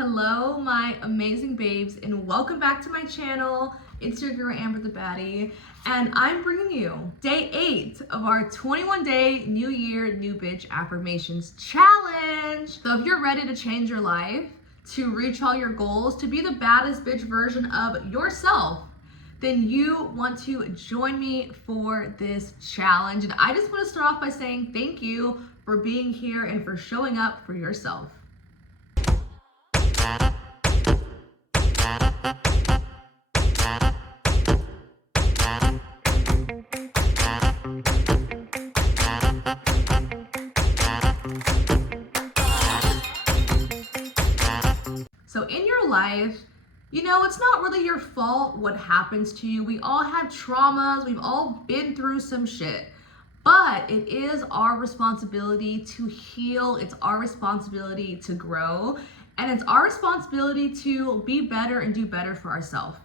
Hello, my amazing babes, and welcome back to my channel. It's your girl, Amber the Baddie, and I'm bringing you day 8 of our 21-day New Year, New Bitch Affirmations Challenge. So if you're ready to change your life, to reach all your goals, to be the baddest bitch version of yourself, then you want to join me for this challenge. And I just want to start off by saying thank you for being here and for showing up for yourself. So in your life, it's not really your fault what happens to you. We all have traumas. We've all been through some shit. But it is our responsibility to heal. It's our responsibility to grow. And it's our responsibility to be better and do better for ourselves.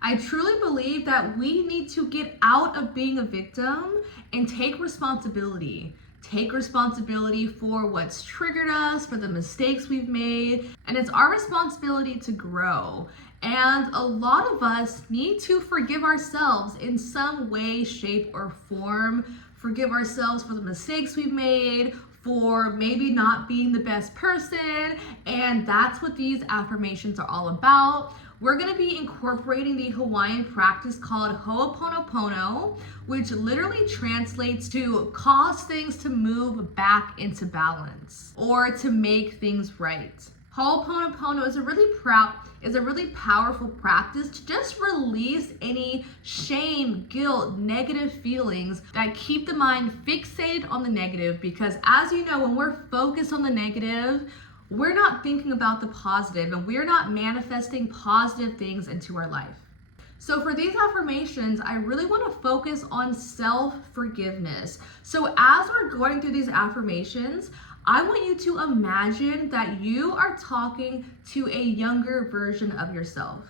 I truly believe that we need to get out of being a victim and take responsibility. Take responsibility for what's triggered us, for the mistakes we've made, and it's our responsibility to grow. And a lot of us need to forgive ourselves in some way, shape, or form. Forgive ourselves for the mistakes we've made, for maybe not being the best person, and that's what these affirmations are all about. We're going to be incorporating the Hawaiian practice called Ho'oponopono, which literally translates to cause things to move back into balance or to make things right. Ho'oponopono is a really powerful practice to just release any shame, guilt, negative feelings that keep the mind fixated on the negative, because as you know, when we're focused on the negative, we're not thinking about the positive and we're not manifesting positive things into our life. So for these affirmations, I really want to focus on self-forgiveness. So as we're going through these affirmations, I want you to imagine that you are talking to a younger version of yourself.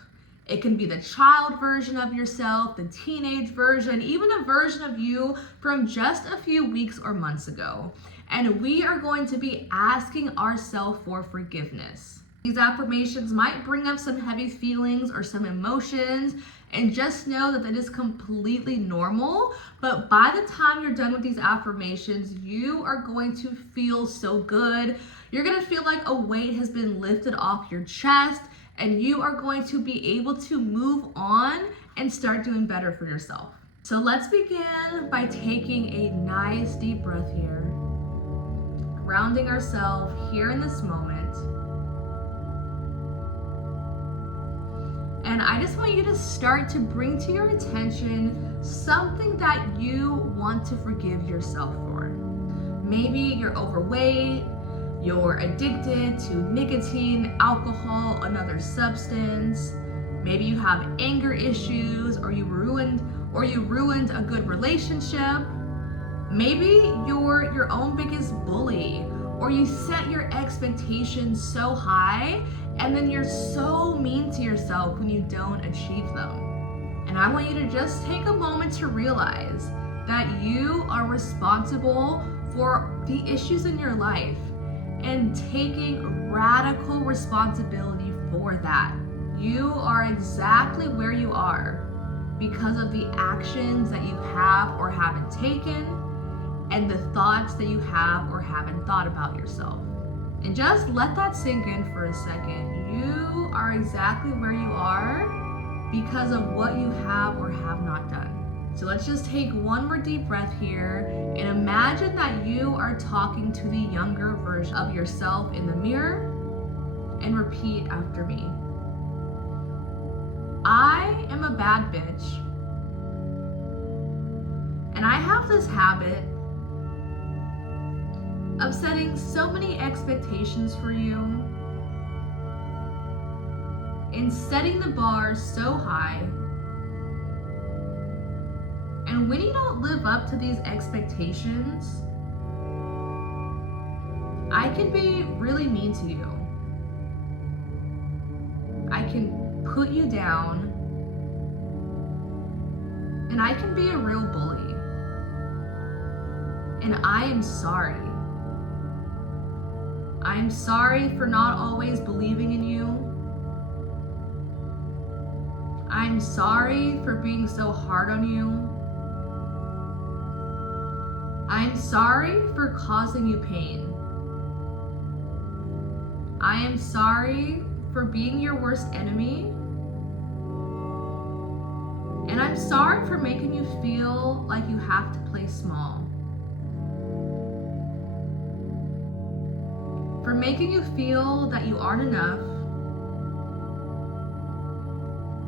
It can be the child version of yourself, the teenage version, even a version of you from just a few weeks or months ago. And we are going to be asking ourselves for forgiveness. These affirmations might bring up some heavy feelings or some emotions, and just know that is completely normal. But by the time you're done with these affirmations, you are going to feel so good. You're going to feel like a weight has been lifted off your chest, and you are going to be able to move on and start doing better for yourself. So let's begin by taking a nice deep breath here, grounding ourselves here in this moment. And I just want you to start to bring to your attention something that you want to forgive yourself for. Maybe you're overweight, you're addicted to nicotine, alcohol, another substance. Maybe you have anger issues, or you ruined a good relationship. Maybe you're your own biggest bully, or you set your expectations so high and then you're so mean to yourself when you don't achieve them. And I want you to just take a moment to realize that you are responsible for the issues in your life and taking radical responsibility for that. You are exactly where you are because of the actions that you have or haven't taken, and the thoughts that you have or haven't thought about yourself. And just let that sink in for a second. You are exactly where you are because of what you have or have not done. So let's just take one more deep breath here and imagine that you are talking to the younger version of yourself in the mirror, and repeat after me. I am a bad bitch, and I have this habit of setting so many expectations for you and setting the bar so high. And when you don't live up to these expectations, I can be really mean to you. I can put you down, and I can be a real bully. And I am sorry. I'm sorry for not always believing in you. sorry for being so hard on you. I'm sorry for causing you pain. I am sorry for being your worst enemy. And I'm sorry for making you feel like you have to play small. For making you feel that you aren't enough.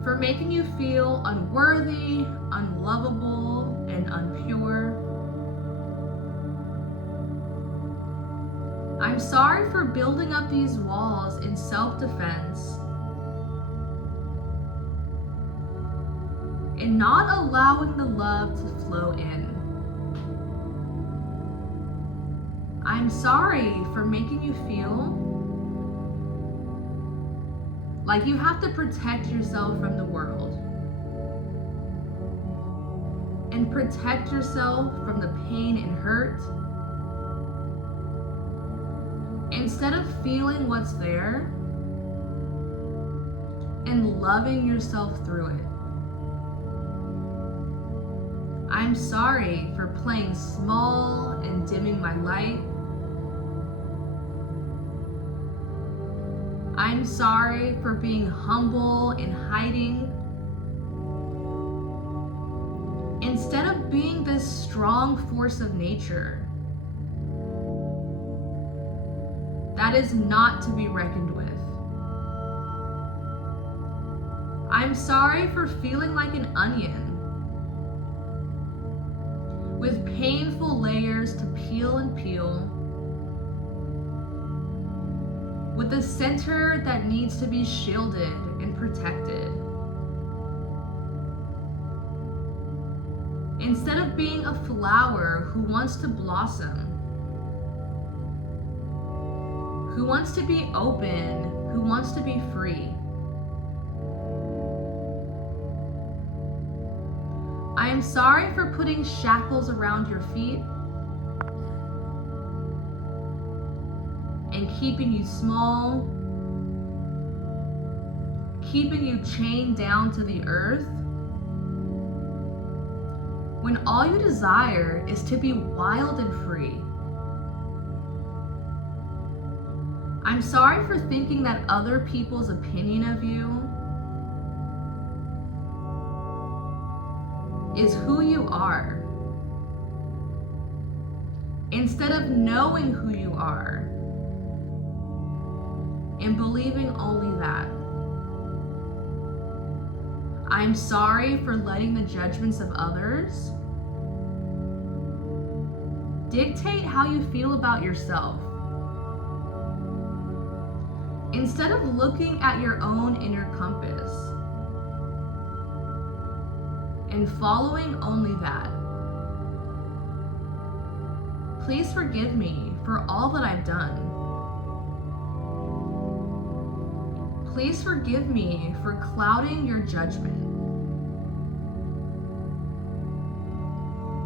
For making you feel unworthy, unlovable, and unpure. I'm sorry for building up these walls in self-defense and not allowing the love to flow in. I'm sorry for making you feel like you have to protect yourself from the world and protect yourself from the pain and hurt instead of feeling what's there and loving yourself through it. I'm sorry for playing small and dimming my light. I'm sorry for being humble and hiding instead of being this strong force of nature that is not to be reckoned with. I'm sorry for feeling like an onion with painful layers to peel and peel, with a center that needs to be shielded and protected. Instead of being a flower who wants to blossom, who wants to be open, who wants to be free. I am sorry for putting shackles around your feet and keeping you small, keeping you chained down to the earth, when all you desire is to be wild and free. I'm sorry for thinking that other people's opinion of you is who you are, instead of knowing who you are and believing only that. I'm sorry for letting the judgments of others dictate how you feel about yourself, instead of looking at your own inner compass and following only that. Please forgive me for all that I've done. Please forgive me for clouding your judgment.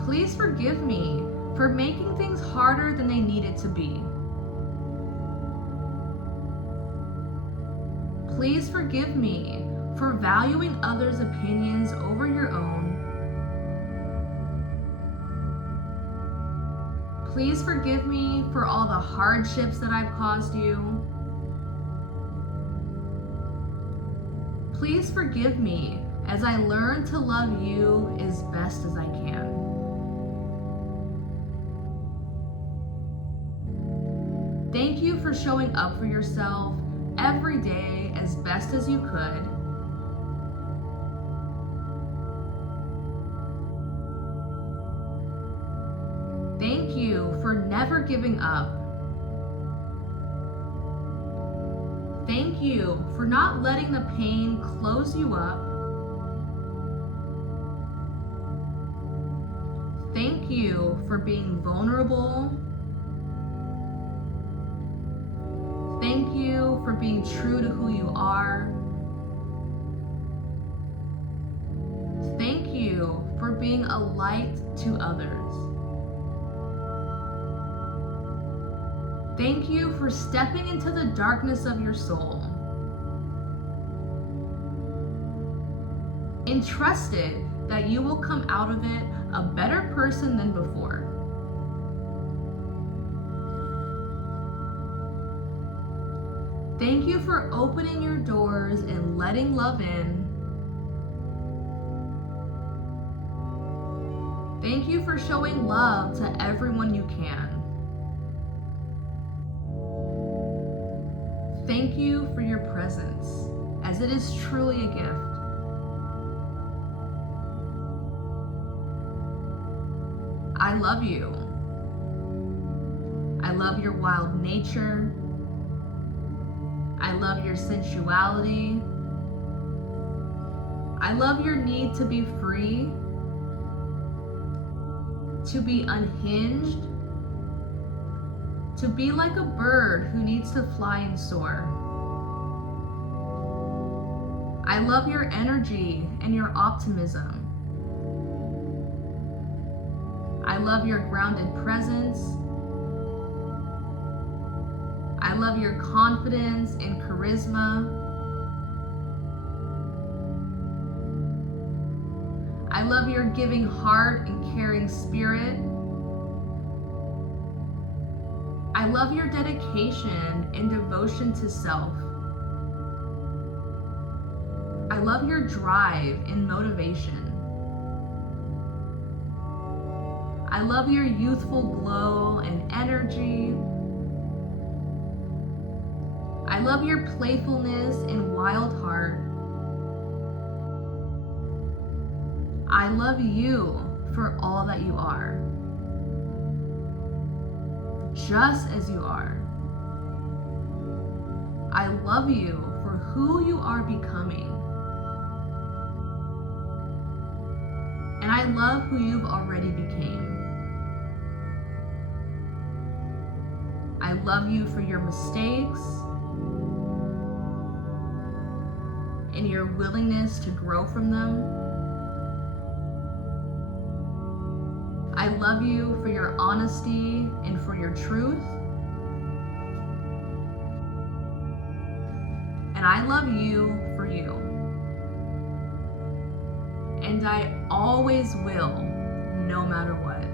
Please forgive me for making things harder than they needed to be. Please forgive me for valuing others' opinions over your own. Please forgive me for all the hardships that I've caused you. Please forgive me as I learn to love you as best as I can. Thank you for showing up for yourself every day as best as you could. Thank you for never giving up. Thank you for not letting the pain close you up. Thank you for being vulnerable. Thank you for being true to who you are. Thank you for being a light to others. Thank you for stepping into the darkness of your soul. entrusted that you will come out of it a better person than before. Thank you for opening your doors and letting love in. Thank you for showing love to everyone you can. Thank you for your presence, as it is truly a gift. I love you. I love your wild nature. I love your sensuality. I love your need to be free, to be unhinged, to be like a bird who needs to fly and soar. I love your energy and your optimism. I love your grounded presence. I love your confidence and charisma. I love your giving heart and caring spirit. I love your dedication and devotion to self. I love your drive and motivation. I love your youthful glow and energy. I love your playfulness and wild heart. I love you for all that you are, just as you are. I love you for who you are becoming. And I love who you've already became. I love you for your mistakes and your willingness to grow from them. I love you for your honesty and for your truth. And I love you for you. And I always will, no matter what.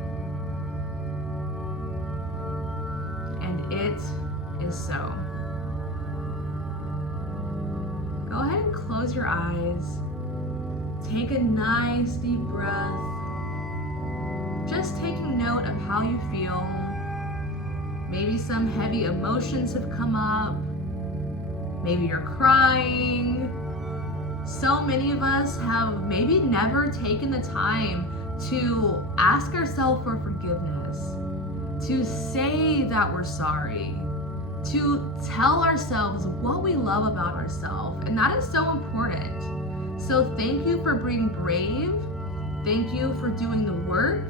And it is so. Go ahead and close your eyes. Take a nice deep breath. Just taking note of how you feel. Maybe some heavy emotions have come up. Maybe you're crying. So many of us have maybe never taken the time to ask ourselves for forgiveness, to say that we're sorry, to tell ourselves what we love about ourselves. And that is so important. So thank you for being brave. Thank you for doing the work.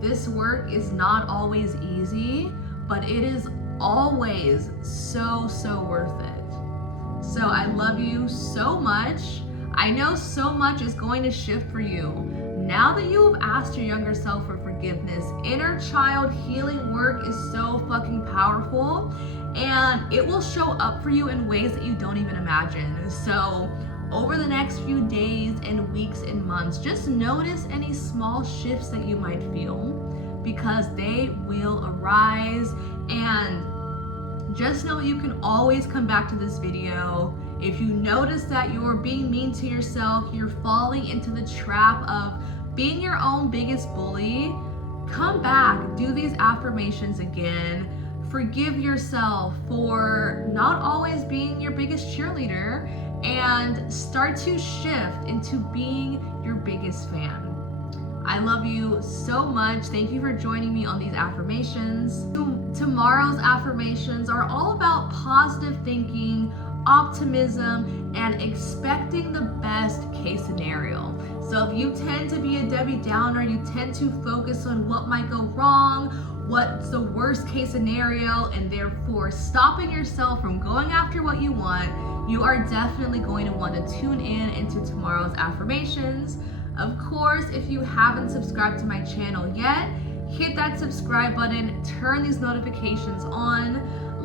This work is not always easy, but it is always so worth it. So I love you so much. I know so much is going to shift for you. Now that you have asked your younger self for forgiveness, inner child healing work is so fucking powerful, and it will show up for you in ways that you don't even imagine. So over the next few days and weeks and months, just notice any small shifts that you might feel, because they will arise. And just know you can always come back to this video. If you notice that you're being mean to yourself, you're falling into the trap of being your own biggest bully, come back, do these affirmations again. Forgive yourself for not always being your biggest cheerleader, and start to shift into being your biggest fan. I love you so much. Thank you for joining me on these affirmations. Tomorrow's affirmations are all about positive thinking, optimism, and expecting the best case scenario. So if you tend to be a Debbie Downer, you tend to focus on what might go wrong, what's the worst case scenario, and therefore stopping yourself from going after what you want, you are definitely going to want to tune in into tomorrow's affirmations. Of course, if you haven't subscribed to my channel yet, hit that subscribe button, turn these notifications on.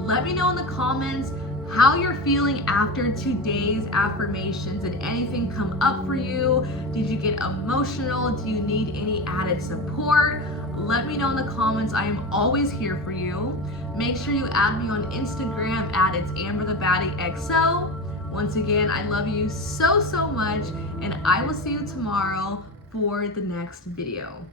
Let me know in the comments how you're feeling after today's affirmations. Did anything come up for you? Did you get emotional? Do you need any added support? Let me know in the comments. I am always here for you. Make sure you add me on Instagram at It's Amber the Baddie XO. Once again, I love you so much, and I will see you tomorrow for the next video.